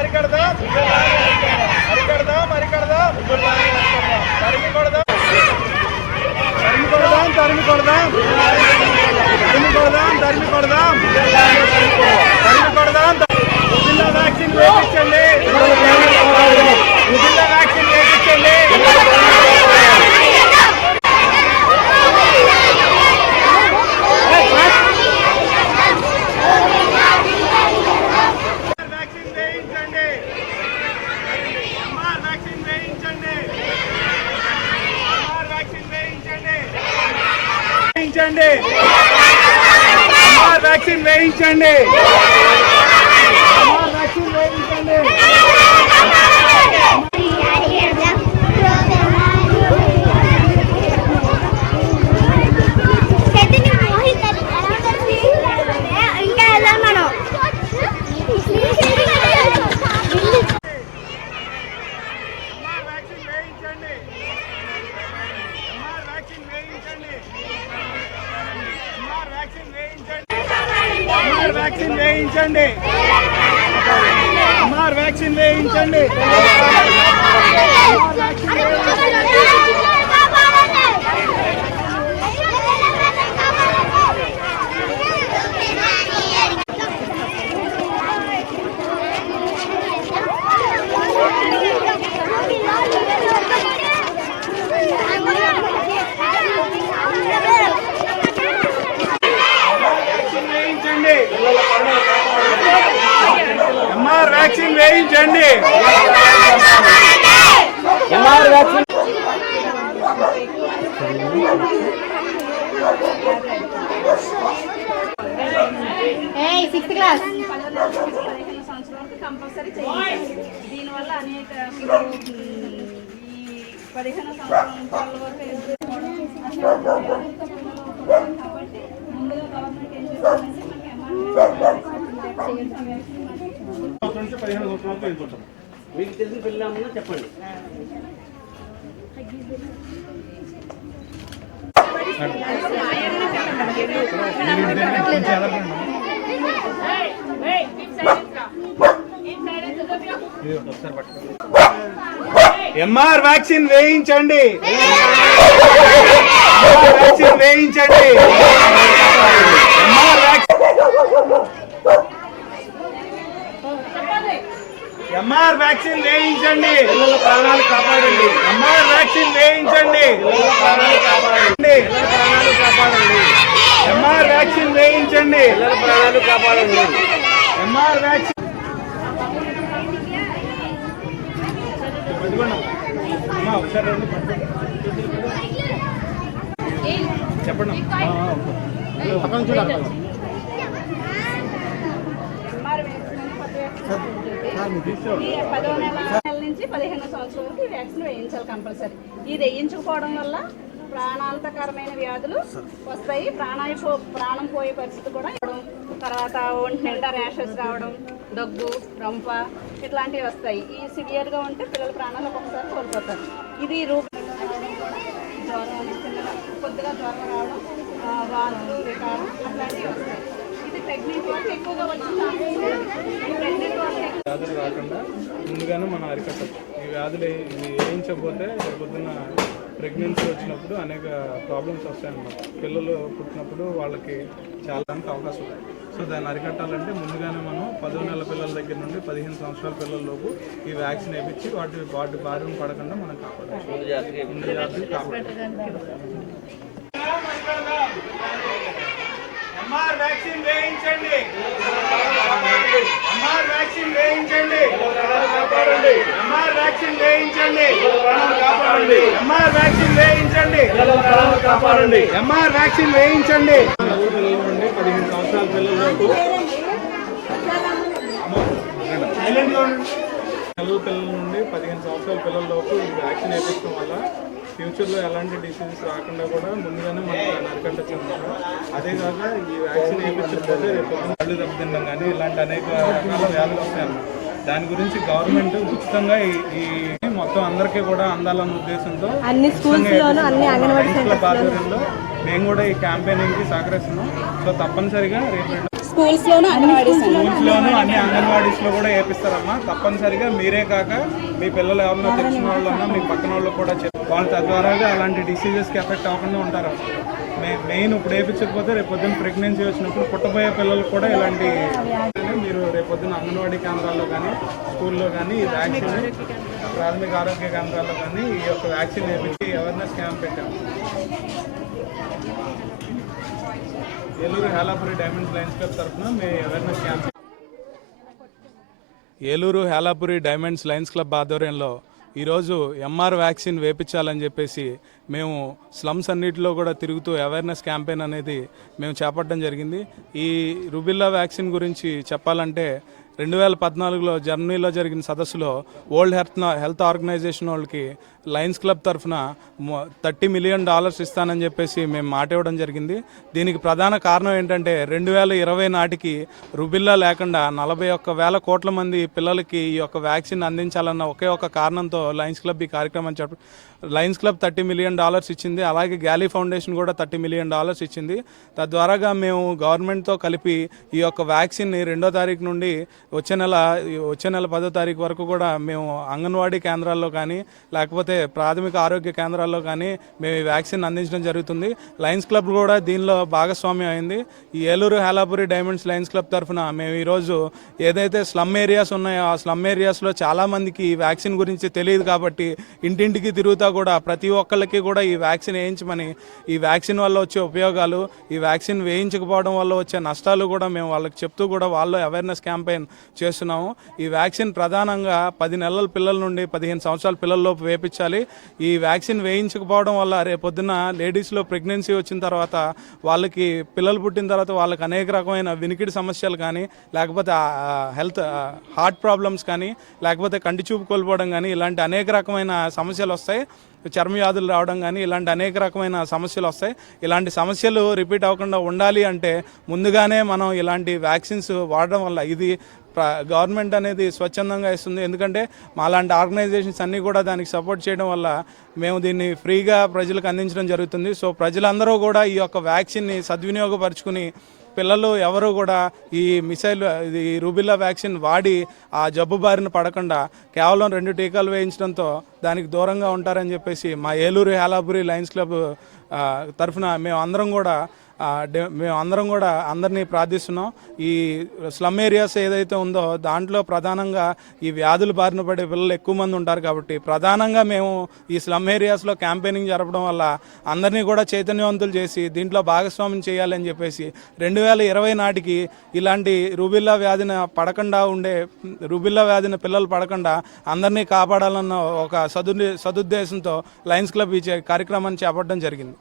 అరికడదాం అరికడదాం అరికడదాం తరిమి కొడదాం తరిమి కొడదాం తరిమి కొడదాం తరిమి కొడదాం తరిమి కొడదాం తరిమి కొడదాం. జిల్లా వ్యాక్సిన్ వేయించండి జిల్లా వ్యాక్సిన్ వేయించండి. వ్యాక్సిన్ వేయించండి వ్యాక్సిన్ వేయించండి. వ్యాక్సిన్ వేయించండి వ్యాక్సిన్ వేయించండి. వ్యాక్సిన్ వేయించండి వ్యాక్సిన్. సిక్స్త్ క్లాస్ కంపల్సరీ చేయాలి. దీనివల్ల అనేక ఈ 15 సంవత్సరాల వరకు కాబట్టి ముందుగా గవర్నమెంట్ ఏం చేస్తుందంటే మీకు తెలిసిన పిల్లలు చెప్పండి. ఎంఆర్ వ్యాక్సిన్ వేయించండి వ్యాక్సిన్ వేయించండి ఎంఆర్ వ్యాక్సిన్ వేయించండి పిల్లల ప్రాణాలు కాపాడండి. ఎంఆర్ వ్యాక్సిన్ వేయించండి పిల్లల ప్రాణాలు కాపాడండి. ప్రాణాలు కాపాడండి. ఎంఆర్ వ్యాక్సిన్ వేయించండి పిల్లల ప్రాణాలు కాపాడండి. ఎంఆర్ వ్యాక్సిన్ ఒకసారి చెప్పండి. పక్కన చూడాలి. 10వ నెల నుంచి 15 సంవత్సరాల వరకు ఈ వ్యాక్సిన్ వేయించాలి కంపల్సరీ. ఇది వేయించకపోవడం వల్ల ప్రాణాంతకరమైన వ్యాధులు వస్తాయి. ప్రాణం పోయే పరిస్థితి కూడా తర్వాత ఒంటి నిండా ర్యాషెస్ రావడం, దగ్గు, రొంప ఇట్లాంటివి వస్తాయి. ఈ సివియర్గా ఉంటే పిల్లల ప్రాణాలు ఒక్కొక్కసారి కోల్పోతారు. ఇది జ్వరం, కొద్దిగా జ్వరం రావడం, వాంతులు, వికారం అట్లాంటివి వస్తాయి. ఇది ప్రెగ్నెంట్ వాళ్ళకి ఎక్కువగా వ్యాధులు రాకుండా ముందుగానే మనం అరికట్టచ్చు. ఈ వ్యాధులు వేయించకపోతే పొద్దున్న ప్రెగ్నెన్సీ వచ్చినప్పుడు అనేక ప్రాబ్లమ్స్ వస్తాయన్నమాట. పిల్లలు పుట్టినప్పుడు వాళ్ళకి చాలా అవకాశం ఉంది. సో దాన్ని అరికట్టాలంటే ముందుగానే మనం 10వ నెలల పిల్లల దగ్గర నుండి 15 సంవత్సరాల పిల్లల్లోపు ఈ వ్యాక్సిన్ వేయించి వాటి బారిన పడకుండా మనం కాపాడాలి. ముందు జాగ్రత్తలు కాపాడాలి. ఎంఆర్ వ్యాక్సిన్ వేయించండి ఎంఆర్ వ్యాక్సిన్ వేయించండి ఎంఆర్ వ్యాక్సిన్ వేయించండి ఎంఆర్ వ్యాక్సిన్ వేయించండి ఎంఆర్ వ్యాక్సిన్ వేయించండి. 15 సంవత్సరాల పిల్లలకు పిల్లల నుండి 15 సంవత్సరాల పిల్లల్లోపు ఈ వ్యాక్సిన్ వేయించడం వల్ల ఫ్యూచర్లో ఎలాంటి డిసీజెస్ రాకుండా కూడా ముందుగానే మనకు అరికట్టచ్చు అన్నమాట. అదేకాక ఈ వ్యాక్సిన్ వేయించకపోతే రేపు కళ్ళు దెబ్బతిండం కానీ ఇలాంటి అనేక రకాల వ్యాధులు వస్తాయన్నమాట. దాని గురించి గవర్నమెంట్ ఉచితంగా ఈ మొత్తం అందరికీ కూడా అందాలన్న ఉద్దేశంతో అన్ని స్కూల్స్లోనూ అన్ని అంగన్వాడీ ఆధ్వర్యంలో మేము కూడా ఈ క్యాంపెయినింగ్కి సహకరిస్తున్నాం. సో తప్పనిసరిగా రేపు స్కూల్స్లోనూ అంగన్వాడీస్ అండి. స్కూల్స్లోనూ అన్ని అంగన్వాడీస్లో కూడా వేపిస్తారమ్మా. తప్పనిసరిగా మీరే కాక మీ పిల్లలు ఎవరన్నా తెలిసిన వాళ్ళు అన్నా మీ పక్కన వాళ్ళు కూడా వాళ్ళు తద్వారాగా అలాంటి డిసీజెస్కి ఎఫెక్ట్ అవ్వకుండా ఉంటారు. మెయిన్ ఇప్పుడు వేయించకపోతే రేపు పొద్దున్న ప్రెగ్నెన్సీ వచ్చినప్పుడు పుట్టబోయే పిల్లలకు కూడా ఇలాంటి మీరు రేపు పొద్దున్న అంగన్వాడీ కేంద్రాల్లో కానీ స్కూల్లో కానీ ఈ వ్యాక్సిన్ ప్రాథమిక ఆరోగ్య కేంద్రాల్లో కానీ ఈ యొక్క వ్యాక్సిన్ వేయించి అవేర్నెస్ క్యాంప్ పెట్టాము. Eluru Helapuri diamonds Lions club తరఫున మేము awareness camp Eluru Helapuri diamonds Lions club ఆధ్వర్యంలో ఈరోజు ఎంఆర్ వ్యాక్సిన్ వేయించాలని చెప్పేసి మేము స్లమ్స్ అన్నిటిలో కూడా తిరుగుతూ అవేర్నెస్ క్యాంపెయిన్ అనేది మేము చేపట్టడం జరిగింది. ఈ రుబిల్లా వ్యాక్సిన్ గురించి చెప్పాలంటే 2014లో జర్మనీలో జరిగిన సదస్సులో వరల్డ్ హెల్త్ ఆర్గనైజేషన్ వాళ్ళకి లయన్స్ క్లబ్ తరఫున $30 మిలియన్ ఇస్తానని చెప్పేసి మేము మాట ఇవ్వడం జరిగింది. దీనికి ప్రధాన కారణం ఏంటంటే 2020 నాటికి రుబిల్లా లేకుండా 41,000 కోట్ల మంది పిల్లలకి ఈ యొక్క వ్యాక్సిన్ అందించాలన్న ఒకే ఒక కారణంతో లయన్స్ క్లబ్ ఈ కార్యక్రమం లయన్స్ క్లబ్ $30 మిలియన్ ఇచ్చింది. అలాగే గ్యాలీ ఫౌండేషన్ కూడా $30 మిలియన్ ఇచ్చింది. తద్వారాగా మేము గవర్నమెంట్తో కలిపి ఈ యొక్క వ్యాక్సిన్ని 2వ తారీఖు నుండి వచ్చే నెల 10వ తారీఖు వరకు కూడా మేము అంగన్వాడీ కేంద్రాల్లో కానీ లేకపోతే ప్రాథమిక ఆరోగ్య కేంద్రాల్లో కానీ మేము ఈ వ్యాక్సిన్ అందించడం జరుగుతుంది. లయన్స్ క్లబ్ కూడా దీనిలో భాగస్వామ్యం అయింది. ఈ Eluru Helapuri diamonds Lions club తరఫున మేము ఈరోజు ఏదైతే స్లమ్ ఏరియాస్ ఉన్నాయో ఆ స్లమ్ ఏరియాస్లో చాలామందికి ఈ వ్యాక్సిన్ గురించి తెలియదు కాబట్టి ఇంటింటికి తిరుగుతా కూడా ప్రతి ఒక్కళ్ళకి కూడా ఈ వ్యాక్సిన్ వేయించమని, ఈ వ్యాక్సిన్ వల్ల వచ్చే ఉపయోగాలు, ఈ వ్యాక్సిన్ వేయించకపోవడం వల్ల వచ్చే నష్టాలు కూడా మేము వాళ్ళకి చెప్తూ కూడా వాళ్ళు అవేర్నెస్ క్యాంపెయిన్ చేస్తున్నాము. ఈ వ్యాక్సిన్ ప్రధానంగా 10 నెలల పిల్లల నుండి 15 సంవత్సరాల పిల్లల్లోపు వేయించాలి. ఈ వ్యాక్సిన్ వేయించకపోవడం వల్ల రేపొద్దున లేడీస్లో ప్రెగ్నెన్సీ వచ్చిన తర్వాత వాళ్ళకి పిల్లలు పుట్టిన తర్వాత వాళ్ళకి అనేక రకమైన వినికిడి సమస్యలు కానీ లేకపోతే హార్ట్ ప్రాబ్లమ్స్ కానీ లేకపోతే కంటి చూపు కోల్పోవడం కానీ ఇలాంటి అనేక రకమైన సమస్యలు వస్తాయి. చర్మ వ్యాధులు రావడం కానీ ఇలాంటి అనేక రకమైన సమస్యలు వస్తాయి. ఇలాంటి సమస్యలు రిపీట్ అవ్వకుండా ఉండాలి అంటే ముందుగానే మనం ఇలాంటి వ్యాక్సిన్స్ వాడడం వల్ల ఇది గవర్నమెంట్ అనేది స్వచ్ఛందంగా ఇస్తుంది. ఎందుకంటే మాలాంటి ఆర్గనైజేషన్స్ అన్నీ కూడా దానికి సపోర్ట్ చేయడం వల్ల మేము దీన్ని ఫ్రీగా ప్రజలకు అందించడం జరుగుతుంది. సో ప్రజలందరూ కూడా ఈ యొక్క వ్యాక్సిన్ని సద్వినియోగపరుచుకుని పిల్లలు ఎవరు కూడా ఈ రూబిల్లా వ్యాక్సిన్ వాడి ఆ జబ్బు బారిన పడకుండా కేవలం 2 టీకాలు వేయించడంతో దానికి దూరంగా ఉంటారని చెప్పేసి మా ఏలూరు హేలాపురి లయన్స్ క్లబ్ తరఫున మేమందరం కూడా అందరినీ ప్రార్థిస్తున్నాం. ఈ స్లమ్ ఏరియాస్ ఏదైతే ఉందో దాంట్లో ప్రధానంగా ఈ వ్యాధులు బారిన పడే పిల్లలు ఎక్కువ మంది ఉంటారు కాబట్టి ప్రధానంగా మేము ఈ స్లమ్ ఏరియాస్లో క్యాంపెయినింగ్ జరపడం వల్ల అందరినీ కూడా చైతన్యవంతులు చేసి దీంట్లో భాగస్వామ్యం చేయాలని చెప్పేసి 2020 నాటికి ఇలాంటి రూబిల్లా వ్యాధిన పిల్లలు పడకుండా అందరినీ కాపాడాలన్న ఒక సదుద్దేశంతో లయన్స్ క్లబ్ ఈ కార్యక్రమాన్ని చేపట్టడం జరిగింది.